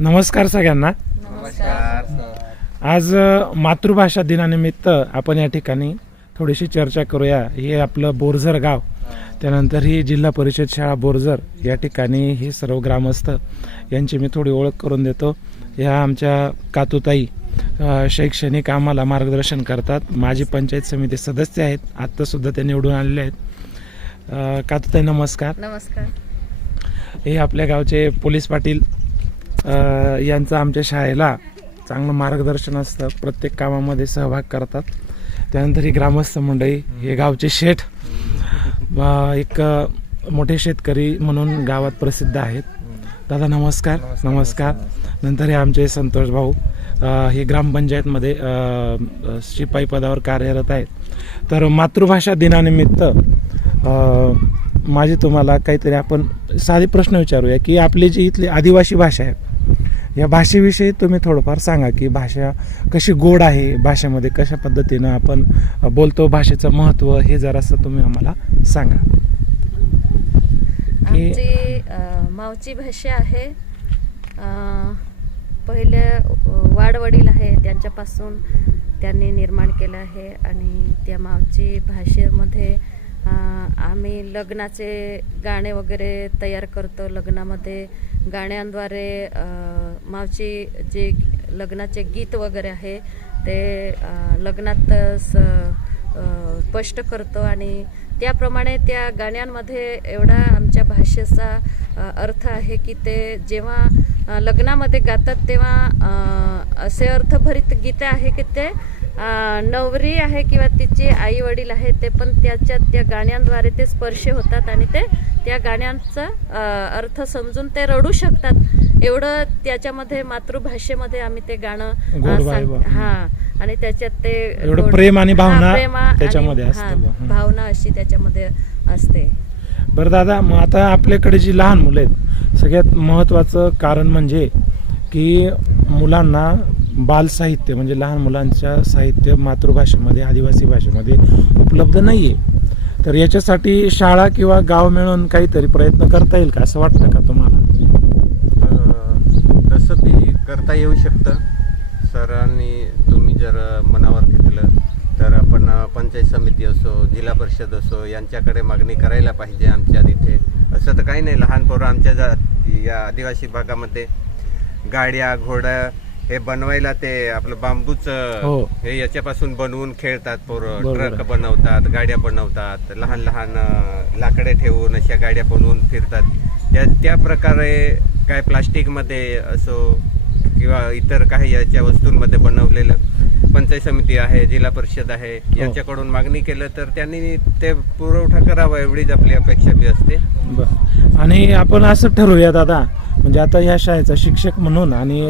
नमस्कार सगळ्यांना. नमस्कार आज मातृभाषा दिनानिमित्त आपण या ठिकाणी थोडीशी चर्चा करूया. हे आपलं बोरझर गाव. त्यानंतर ही जिल्हा परिषद शाळा बोरझर या ठिकाणी हे सर्व ग्रामस्थ यांची मी थोडी ओळख करून देतो. ह्या आमच्या कातुताई शैक्षणिक आम्हाला मार्गदर्शन करतात. माजी पंचायत समिती सदस्य आहेत. आत्तासुद्धा ते निवडून आलेले आहेत. कातुताई नमस्कार. नमस्कार. हे आपल्या गावचे पोलीस पाटील यांचं आमच्या शाळेला चांगलं मार्गदर्शन असतं. प्रत्येक कामामध्ये सहभाग करतात. त्यानंतर ही ग्रामस्थ मंडळी हे गावचे शेठ एक मोठे शेतकरी म्हणून गावात प्रसिद्ध आहेत. दादा नमस्कार. नमस्कार नंतर हे आमचे संतोष भाऊ हे ग्रामपंचायतमध्ये शिपाई पदावर कार्यरत आहेत. तर मातृभाषा दिनानिमित्त माझी तुम्हाला काहीतरी आपण साधे प्रश्न विचारूया की आपली जी इथली आदिवासी भाषा आहे या भाषेविषयी तुम्ही थोडंफार सांगा की भाषा कशी गोड आहे भाषेमध्ये कशा पद्धतीनं आपण बोलतो भाषेचं महत्त्व हे जरासं तुम्ही आम्हाला सांगा. की आमची अ, मावची भाषा आहे अ, पहिले वाडवडील आहे त्यांच्यापासून त्यांनी निर्माण केलं आहे आणि त्या मावची भाषेमध्ये अ, आम्ही लग्नाचे गाणे वगैरे तयार करतो लग्नामध्ये गाण्यांद्वारे मावशी जे लग्नाचे गीत वगैरे आहे ते लग्नात स स्पष्ट करतो आणि त्याप्रमाणे त्या गाण्यांमध्ये एवढा आमच्या भाषेचा अर्थ आहे की ते जेव्हा लग्नामध्ये गातात तेव्हा असे अर्थभरित गीते आहे की ते नवरी आहे किंवा तिचे आई वडील आहे ते पण त्याच्या त्या गाण्यांद्वारे ते स्पर्श होतात आणि ते त्या गाण्यांचा अर्थ समजून ते रडू शकतात एवढं त्याच्यामध्ये मातृभाषेमध्ये आम्ही ते गाणं. हा आणि त्याच्यात ते प्रेम आणि भावना त्याच्यामध्ये. भावना अशी त्याच्यामध्ये असते बरं दादा मग आता आपल्याकडे जी लहान मुलं आहेत सगळ्यात महत्त्वाचं कारण म्हणजे की मुलांना बालसाहित्य म्हणजे लहान मुलांच्या साहित्य मातृभाषेमध्ये आदिवासी भाषेमध्ये उपलब्ध नाही आहे तर याच्यासाठी शाळा किंवा गाव मिळून काहीतरी प्रयत्न करता येईल का? असं वाटतं का तुम्हाला? तसं बी करता येऊ शकतं. सरांनी तुम्ही जर मनावर घेतलं तर आपण पंचायत समिती असो जिल्हा परिषद असो यांच्याकडे मागणी करायला पाहिजे आमच्या तिथे. असं तर काही नाही. लहान पोरं आमच्या जा या आदिवासी भागामध्ये गाड्या घोड्या हे बनवायला ते आपलं बांबूचं हो. हे याच्यापासून बनवून खेळतात पोरं. बरोबर. ट्रक आहे. बनवतात गाड्या बनवतात लहान लहान अ, लाकडे ठेवून अशा गाड्या बनवून फिरतात. त्या त्या प्रकारे काय प्लास्टिकमध्ये असो किंवा इतर काही याच्या वस्तूंमध्ये बनवलेलं पंचायत समिती आहे जिल्हा परिषद आहे यांच्याकडून मागणी केलं तर त्यांनी ते पुरवठा करावा एवढीच आपली अपेक्षा बी असते. बरं. आणि आपण असं ठरवूया दादा. म्हणजे आता या शाळेचा शिक्षक म्हणून आणि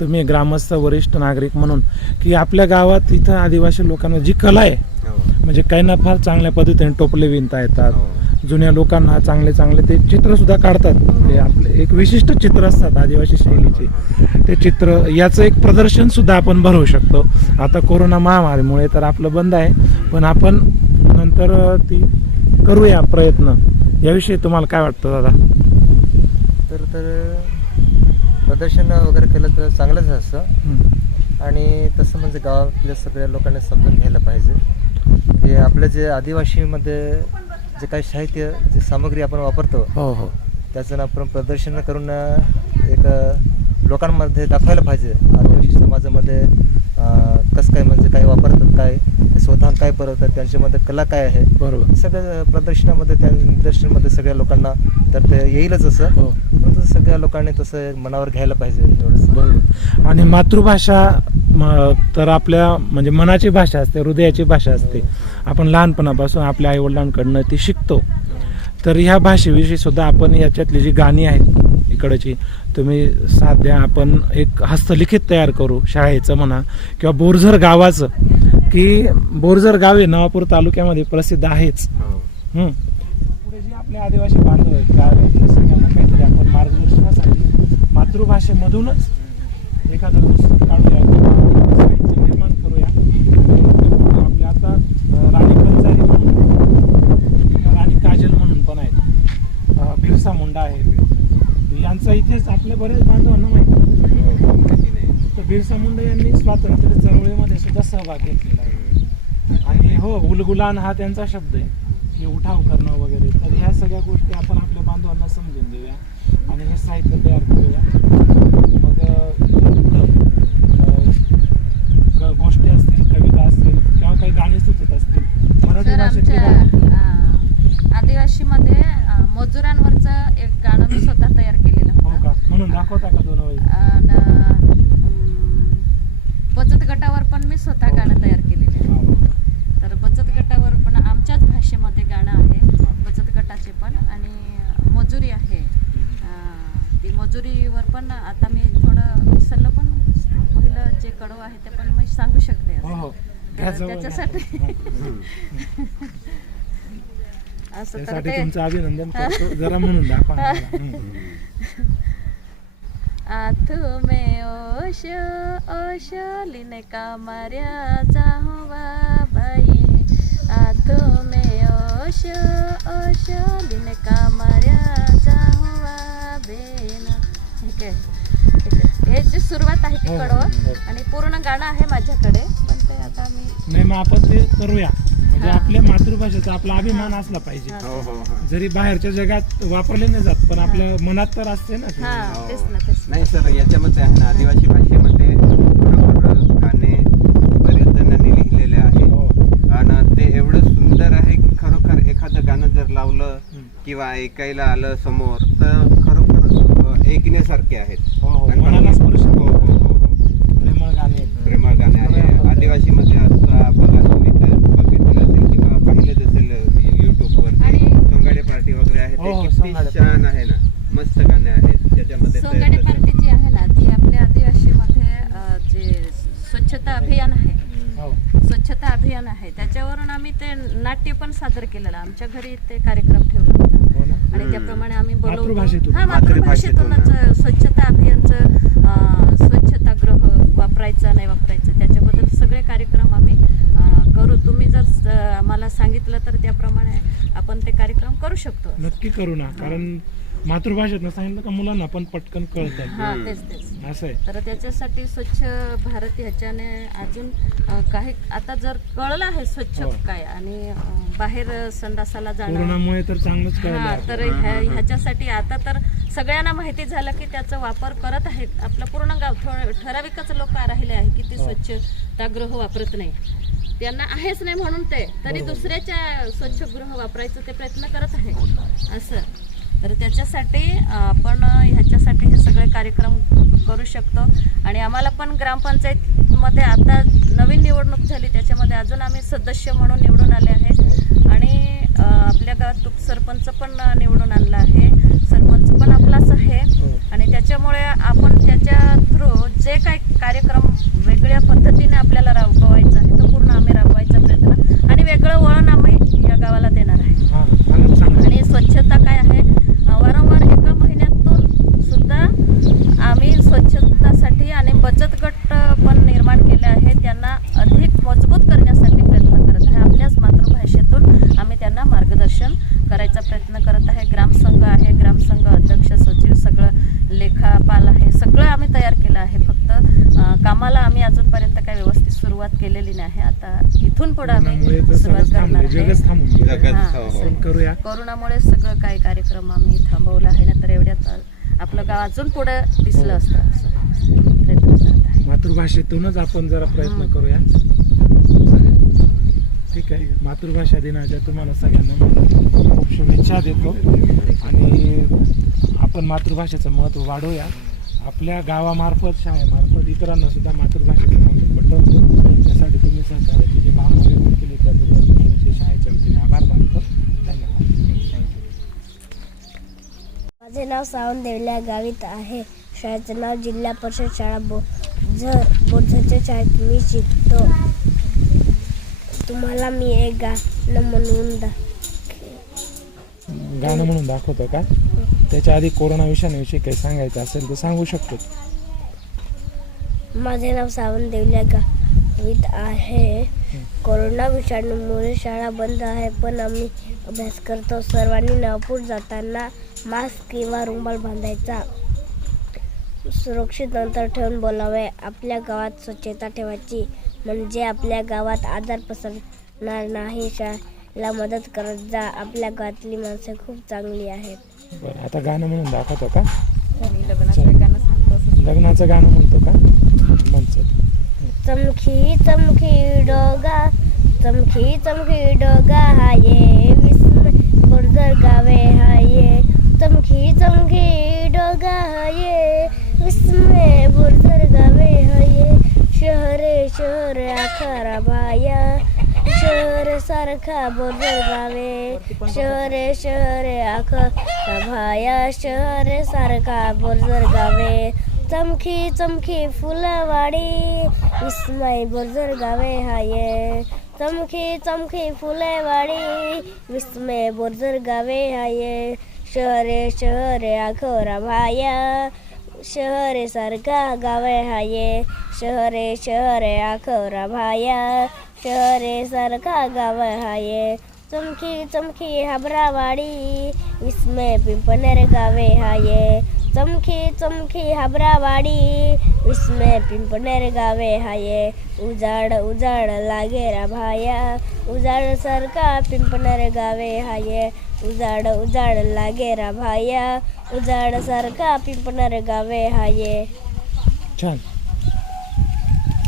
तुम्ही ग्रामस्थ वरिष्ठ नागरिक म्हणून की आपल्या गावात इथं आदिवासी लोकांना जी कला आहे हो. म्हणजे काहींना फार चांगल्या पद्धतीने टोपले विणता येतात. हो. जुन्या लोकांना चांगले चांगले ते चित्र सुद्धा काढतात. ते आपले एक विशिष्ट चित्र असतात आदिवासी शैलीचे. ते चित्र याचं एक प्रदर्शन सुद्धा आपण भरवू शकतो. आता कोरोना महामारीमुळे तर आपलं बंद आहे. पण आपण नंतर ती करूया प्रयत्न. याविषयी तुम्हाला काय वाटतं दादा? तर तर प्रदर्शन वगैरे केलं तर चांगलंच असतं. आणि तसं म्हणजे गावातल्या सगळ्या लोकांनी समजून घ्यायला पाहिजे. की आपलं जे आदिवासीमध्ये जे काही साहित्य जे सामग्री आपण वापरतो हो हो. त्याचं आपण प्रदर्शन करून एक लोकांमध्ये दाखवायला पाहिजे. आदिवासी समाजामध्ये कसं काय म्हणजे काय वापरतात काय स्वतः काय बनवतात त्यांच्यामध्ये कला काय आहे? बरोबर. सगळ्या प्रदर्शनामध्ये त्या निदर्शनमध्ये सगळ्या लोकांना तर ते येईलच असं. हो. परंतु सगळ्या लोकांनी तसं मनावर घ्यायला पाहिजे एवढंच. बरोबर. आणि मातृभाषा तर आपल्या म्हणजे मनाची भाषा असते हृदयाची भाषा असते. आपण लहानपणापासून आपल्या आईवडिलांकडनं ती शिकतो. तर ह्या भाषेविषयी सुद्धा आपण याच्यातली जी गाणी आहेत इकडची तुम्ही साध्या आपण एक हस्तलिखित तयार करू शाळेचं म्हणा किंवा बोरझर गावाचं. की बोरझर गाव हे नवापूर तालुक्यामध्ये प्रसिद्ध आहेच. हो. पुढे जे आपले आदिवासी बांधव आहेत गाव आहेत सगळ्यांना काहीतरी आपण मार्गदर्शनासाठी मातृभाषेमधूनच एखादं पुस्तक काढूया किंवा साहित्य निर्माण करूया. आणि आपल्या आता अं, राणी कंचारी म्हणून राणी काजल म्हणून पण आहेत. अं, बिरसा मुंडा आहे यांचा इतिहास आपल्या बऱ्याच बांधवांना माहिती बिरसा मुंडा यांनी स्वातंत्र्य चळवळीमध्ये सुद्धा सहभाग घेतलेला आहे. आणि हो उलगुलान हा त्यांचा शब्द आहे. की उठाव करणं वगैरे. तर ह्या सगळ्या गोष्टी आपण आपल्या बांधवांना समजून देऊया आणि हे साहित्य तयार करूया. मग गोष्टी असतील कविता असतील किंवा काही गाणी सुचत असतील मराठी अं, आदिवासीमध्ये मजुरांवरचं एक गाणं मी स्वतः तयार केलेलं हो का? म्हणून दाखवता का दोन वेळी? गटावर पण मी स्वतः गाणं तयार केलेलं आहे. वा, वा. तर बचत गटावर पण आमच्याच भाषेमध्ये गाणं आहे बचत गटाचे पण. आणि मजुरी आहे. ती मजुरीवर पण आता मी थोडं विसरलं पण. पहिलं जे कडव आहे ते पण मी सांगू शकते हो हो. त्याच्यासाठी. असं तर ते तुमचं अभिनंदन जरा म्हणून दाखवा आथू में ओश ओश लिने का मार्या जावा बाई आथू में ओश ओश लिने का मार्या जावा बेना ठीक आहे ठीक आहे. हे जी सुरुवात आहे ती हो, हो, कडवं हो. आणि पूर्ण गाणं आहे माझ्याकडे पण ते आता मी नाही मग आपण ते करूया म्हणजे हा. आपल्या मातृभाषेचा आपला अभिमान असला पाहिजे हा. हो हो जरी बाहेरच्या जगात वापरले नाही जात पण आपल्या मनात तर असते ना ते. हा. तेच ना तेच ना नाही सर याच्यामध्ये आहे ना आदिवासी भाषेमध्ये बरोबर गाणे बरेच जणांनी लिहिलेले आहे हो. आणि ते एवढं सुंदर आहे की खरोखर एखादं गाणं जर लावलं हम्म. किंवा ऐकायला आलं समोर तर खरोखर अ, ऐकण्यासारखे आहेत हो, हो. आणि मनाला स्पर्श हो हो हो हो प्रेमळ गाणे प्रेमळ गाणे आहे आदिवासीमध्ये आता बघा तुम्ही ते बघितलं असेल किंवा पाहिलं असेल युट्यूबवर आणि- सोंगाडे पार्टी वगैरे आहे हो, हो, ते किती सोंगाडे छान आहे ना मस्त गाणे आहेत त्याच्यामध्ये ते- सोंगाडे तसं- पार्टी जी आहे ना ती आपल्या आदिवासीमध्ये अं, जे स्वच्छता अभियान आहे हो स्वच्छता अभियान आहे त्याच्यावरून आम्ही ते नाट्य पण सादर केलेलं. आमच्या घरी ते कार्यक्रम ठेवला होता. हो आणि त्याप्रमाणे आम्ही बोलवतो. हा मातृभाषेतूनच स्वच्छता अभियानचं अं, स्वच्छतागृह वापरायचं नाही वापरायचं त्याच्याबद्दल सगळे कार्यक्रम आम्ही करू. तुम्ही जर आम्हाला सांगितलं तर त्याप्रमाणे आपण ते कार्यक्रम करू शकतो. नक्की करू ना. कारण मातृभाषेतनं सांगितलं का मुलांना पण पटकन कळतं. हा तेच तेच. असं आहे. तर त्याच्यासाठी स्वच्छ भारत ह्याच्याने अजून अं, काही आता जर कळलं आहे स्वच्छ हो. काय आणि अं, बाहेर संडासाला जाणं. कोरोनामुळे तर चांगलंच कळलं हा आहे. तर ह्या- ह्याच्यासाठी आता तर सगळ्यांना माहिती झालं की त्याचा वापर करत आहेत. आपलं पूर्ण गाव थोडं ठराविकच लोक राहिले आहे की ते हो. स्वच्छतागृह वापरत नाही. त्यांना आहेच नाही म्हणून ते. तरी बरोबर. दुसऱ्याच्या स्वच्छगृह वापरायचं ते प्रयत्न करत आहे असं. तर त्याच्यासाठी आपण ह्याच्यासाठी हे सगळे कार्यक्रम करू शकतो. आणि आम्हाला पण ग्रामपंचायतमध्ये आता नवीन निवडणूक झाली त्याच्यामध्ये अजून आम्ही सदस्य म्हणून निवडून आले आहे. आणि आपल्या गावात उपसरपंच पण निवडून आणला आहे. सरपंच पण आपलाच आहे. आणि त्याच्यामुळे आपण त्याच्या थ्रू जे काही कार्यक्रम वेगळ्या पद्धतीने आपल्याला राबवायचा आहे तो पूर्ण आम्ही राबवायचा प्रयत्न आणि वेगळं वळण आम्ही या गावाला देणार आहे हा फारच चांगलं आणि स्वच्छता काय आहे अ, वारंवार एका महिन्यातून सुद्धा आम्ही स्वच्छतासाठी आणि बचत गट अ, पण निर्माण केले आहे त्यांना अधिक मजबूत करण्यासाठी प्रयत्न करत आहे आपल्याच मातृभाषेतून आम्ही त्यांना मार्गदर्शन करायचा प्रयत्न करत आहे ग्रामसंघ आहे ग्रामसंघ अध्यक्ष सचिव सगळं लेखापाल आहे सगळं आम्ही तयार केलं आहे फक्त अ, कामाला आम्ही अजूनपर्यंत काही व्यवस्थित सुरुवात केलेली नाही आता इथून पुढे कोरोनामुळे आम्ही तर सुरुवात सगळंच करणार थांबलं आहे जगच थांबून गेलं. जगत हा, हो, हो. असं. पण कोरोनामुळे सगळं काही कार्यक्रम आम्ही थांबवलं आहे ना तर एवढ्यात आपलं गाव अजून पुढे दिसलं. असतं असं प्रयत्न करत आहे. मातृभाषेतूनच आपण जरा प्रयत्न. करूया. ठीक आहे. मातृभाषा दिनाच्या तुम्हाला सगळ्यांना खूप शुभेच्छा देतो. आणि आपण मातृभाषेचं महत्त्व वाढवूया. आपल्या गावामार्फत शाळेमार्फत इतरांना सुद्धा मातृभाषेचं महत्त्व पटवतो. त्यासाठी तुम्ही सहकार्याची जी भावना व्यक्त केली त्याबद्दल मी तुमचे शाळेच्या वतीने आभार मानतो धन्यवाद माझे नाव सावंत देवल्या गावीत आहे. शाळेचं नाव जिल्हा परिषद शाळा बोझर बोझरच्या शाळेत मी शिकतो. तुम्हाला मी एक गाणं म्हणून दा गाणं म्हणून दाखवतो का? त्याच्या आधी कोरोना विषाणूविषयी काही सांगायचं असेल तर सांगू शकतो. माझे नाव सावंत देवल्या गावीत आहे. कोरोना विषाणूमुळे शाळा बंद आहे पण आम्ही अभ्यास करतो. सर्वांनी नागपूर जाताना मास्क किंवा रुमाल बांधायचा. सुरक्षित अंतर ठेवून बोलावे. आपल्या गावात स्वच्छता ठेवायची म्हणजे आपल्या गावात आजार पसरणार नाही. शाळेला मदत करत जा. आपल्या गावातली माणसे खूप चांगली आहेत. बरं आता गाणं म्हणून दाखवतो का? लग्नाचं गाणं सांगतो लग्नाचं गाणं म्हणतो का? म्हणतो. चमकी चमकी डोगा. चमकी चमकी डोगा. हाये विस्मय बुरजर गावे. हाये. चमकी चमकी डोगा हाये विस्मय बुरजर गावे हाये। शहरे शहर आखारा भाया शहर सारखा बुरजर गावे शहरे शहरे आखारा भाया शहर सारखा बुरजर गावे चमकी चमकी फुलवाडी विस्मय बुरजर गावे हाये। चमकी चमकी फुलवाडी विस्मय बुरजर गावे हाये। शहरे शहरे आखोरा भाया। शहरे सारखा गावे हाये। शहरे शहरे आखोरा भाया। शहरे सारखा गावे हाये। चमकी चमकी हबरावाडी। इसमें पिंपनेर गावे हाये। चमकी चमकी हाबरावाडी विस्मय पिंपनेर गावे हाये. उजाड उजाड लागे रा भाया. उजाड सारखा पिंपनेर गावे हाये. उजाड उजाड लागे रा भाया. उजाड सारखा पिंपनेर गावे हाये. छान.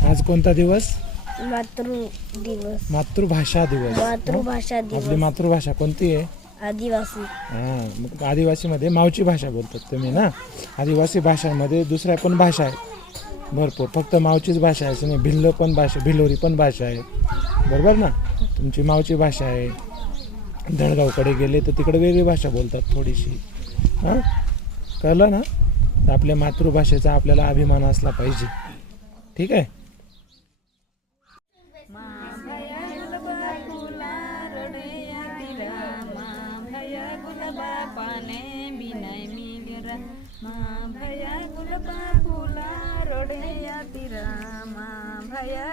आज कोणता दिवस? मातृ दिवस. मातृभाषा दिवस. मातृभाषा आपली दिवस. मातृभाषा कोणती आहे? आदिवासी. हां मग आदिवासीमध्ये मावची भाषा बोलतात तुम्ही ना? आदिवासी भाषांमध्ये दुसऱ्या पण भाषा आहेत भरपूर. फक्त मावचीच भाषा आहे असं नाही. भिल्ल पण भाषा भिलोरी पण भाषा आहे. बरोबर ना? तुमची मावची भाषा आहे. दळगावकडे गेले तर तिकडे वेगळी भाषा बोलतात थोडीशी. हां? कळलं ना? तर आपल्या मातृभाषेचा आपल्याला अभिमान असला पाहिजे. ठीक आहे?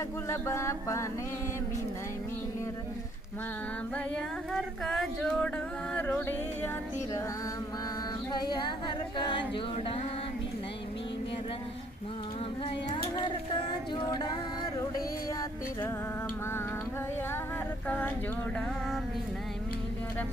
भया गुलबा पाने बिनाय मिगरा मा भया हर का जोड़ा रोडया तिरा। मा भया हर का जोड़ा बिनाय मिगरा मा भया हर का जोड़ा रोडया तिरा। मा भया हर का जोड़ा बिनाय मिगरा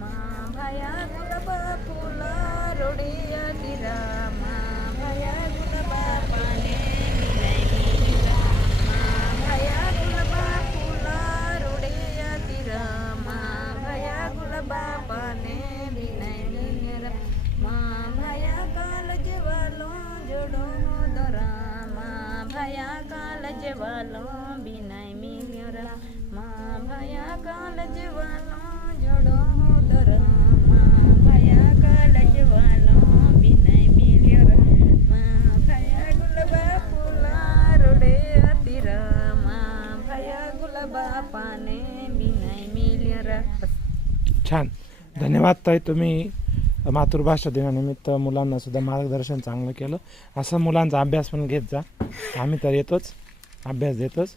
मा भया गुलबा फुला रोडया तिरा मा भया गुलबा पाने बिनाय मिगरा मा भया गुलबा फुला रोडया तिरा मा भया गुलबा पाने बिनाय मिगरा मा भया काल जेवालो जोडो दरा मा भया काल बिनय ताई तुम्ही मातृभाषा दिनानिमित्त मुलांना सुद्धा मार्गदर्शन चांगलं केलं. असं मुलांचा अभ्यास पण घेत जा. आम्ही तर येतोच. अभ्यास देतोच.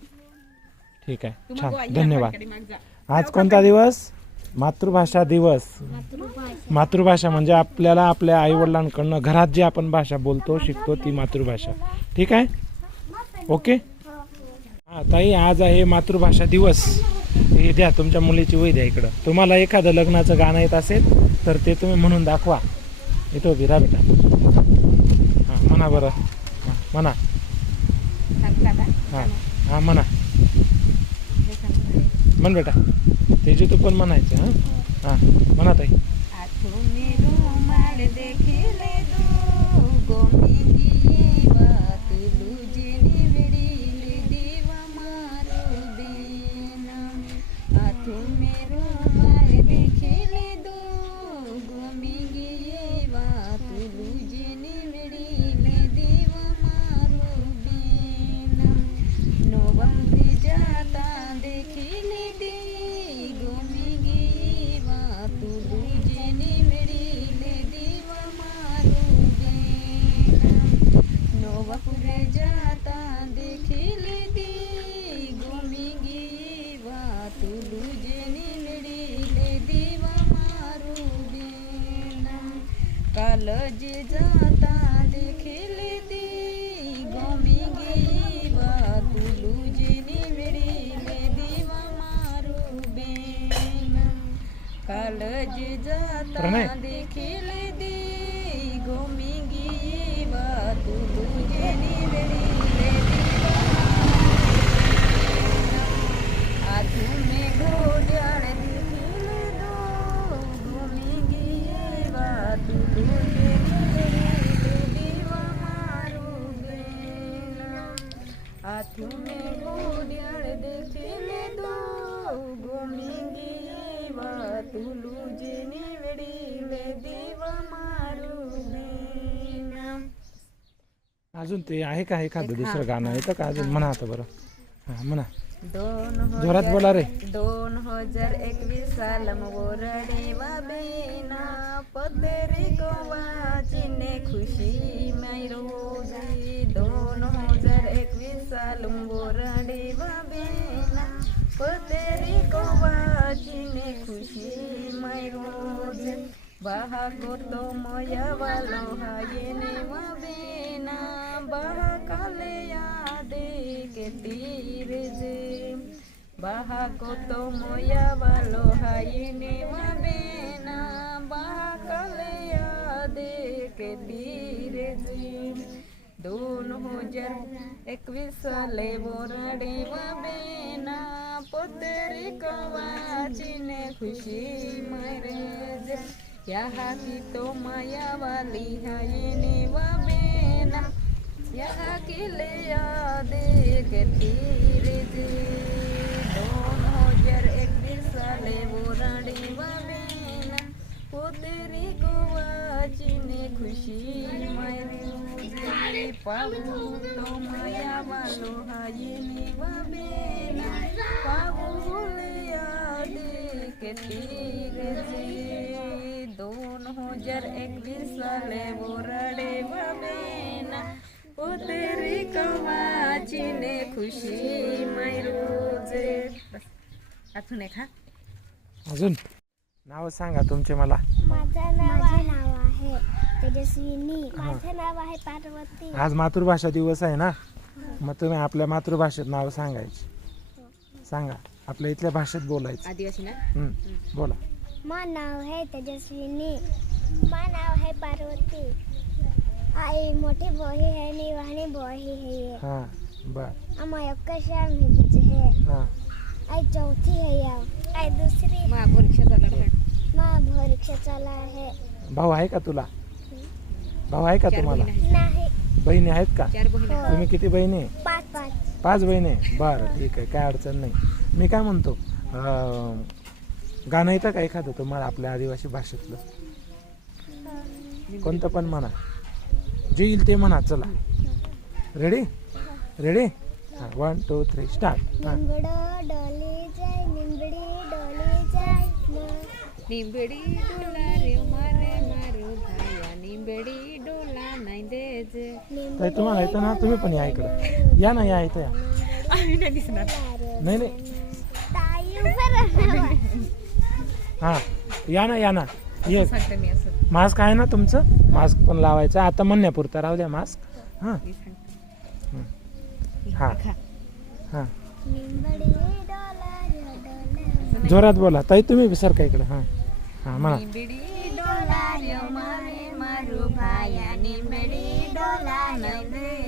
ठीक आहे. छान. धन्यवाद. आज कोणता दिवस? मातृभाषा दिवस. मातृभाषा म्हणजे आपल्याला आपल्या आईवडिलांकडनं घरात जी आपण भाषा बोलतो शिकतो ती मातृभाषा. ठीक आहे? ओके? हा ताई आज आहे मातृभाषा दिवस. हे द्या तुमच्या मुलीची वय द्या इकडं. तुम्हाला एखादं लग्नाचं गाणं येत असेल तर ते तुम्ही म्हणून दाखवा. येतो बिरा बेटा. हां म्हणा बरं. हां म्हणा. हां हां म्हणा. म्हण बेटा. त्याची तू पण म्हणायचं हां? हां म्हणा ताई. કાલજી જાતા દેખી લીધી ગમી ગઈ બાતુલુજીની મેળી લીધી મારું બેન કાલજી જાતા દેખી લીધી ગમી ગઈ બાતુલુજીની મેળી લીધી આધુ મેં ગોળ तू तुझे निवडीले देवा मारू बेना આથુને ઘોડિયાળ દેખીને દો ગોમિંગી એવા તુલું જેની વેડી લે દેવ મારું બેના अजून ते आहे का एखादं दुसरं गाणं येतं का अजून म्हणा आता बरं हां म्हणा दोन जोरात बोला रे. दोन हजार एकवीस साल मोरडेवा बेना पदरी गोवाचीने खुशी मैरोजी दोन हजार एकवीस साल मोरडेवा बेना पदरी गोवाचीने खुशी मैरोजी बाहा गोतो मया वालो हायेने बेना. बाहा काले यादे के तीर जे. बाहा कोतो मोया वालो हायेने mabena बाहा काले deke के तीर दोन हजार एकवीस साले बोराडे बेना पोतरी कवाचीने खुशी मरेज। या हाती तो माया वाली हायेने बेना या किले यादे के तीर जे एकवीस साले बोराडे बेना पोतरी गोवाचीने खुशी मायरे पाहू तो माया वालो हायेने बेना पाहू यादे के तीर दोन हजार एकवीस साले बोराडे बेना पोतरी कवाचीने खुशी मायरोजे बस. आठवण आहे अजून? नाव सांगा तुमचे मला. माझं नाव माझे नाव आहे तेजस्विनी. माझं नाव आहे पार्वती. आज मातृभाषा दिवस आहे ना? मग तुम्ही आपल्या मातृभाषेत नाव सांगायचे. सांगा. आपल्या इथल्या भाषेत बोलायचं. आदिवासी ना? हं, बोला. मा नाव आहे तेजस्विनी. मा नाव आहे पार्वती. आई मोठी बोही है आणि वाहनी बोही है हां बर. आम्हा यक्कशा मिरची है हां. आई चौथी है या आई दुसरी. आहे. भाऊ आहे का तुला? भाऊ आहे का तुम्हाला? नाही. बहिणी आहेत का? चार बहिणी तुम्ही किती बहिणी? आहे? पाच. पाच. पाच बहिणी आहे? बरं ठीक आहे. काय अडचण नाही. मी काय म्हणतो अं, गाणं येतं का एखादं तुम्हाला आपल्या आदिवासी भाषेतलं? कोणतं पण म्हणा. जे येईल ते म्हणा चला. रेडी रेडी हां वन टू थ्री स्टार्ट हां. निंबड डोली जाय निंबडी. निंबेडी डोला रे मारे मारू भाया निंबेडी डोला नाही देज ताई तुम्हाला येतं ना तुम्ही पण या इकडं या ना या इथं या नाही नाही ताई उभं राहा. हां या ना या ना ये सांगते मी असं मास्क आहे ना तुमचं मास्क पण लावायचं आता म्हणण्यापुरता राहू द्या मास्क हां मी सांगते हां हां जोरात बोला ताई तुम्ही विसर का इकडं हां हां म्हणा निंबेडी डोला रे मारे मारू भाया निंबेडी डोला नाही देज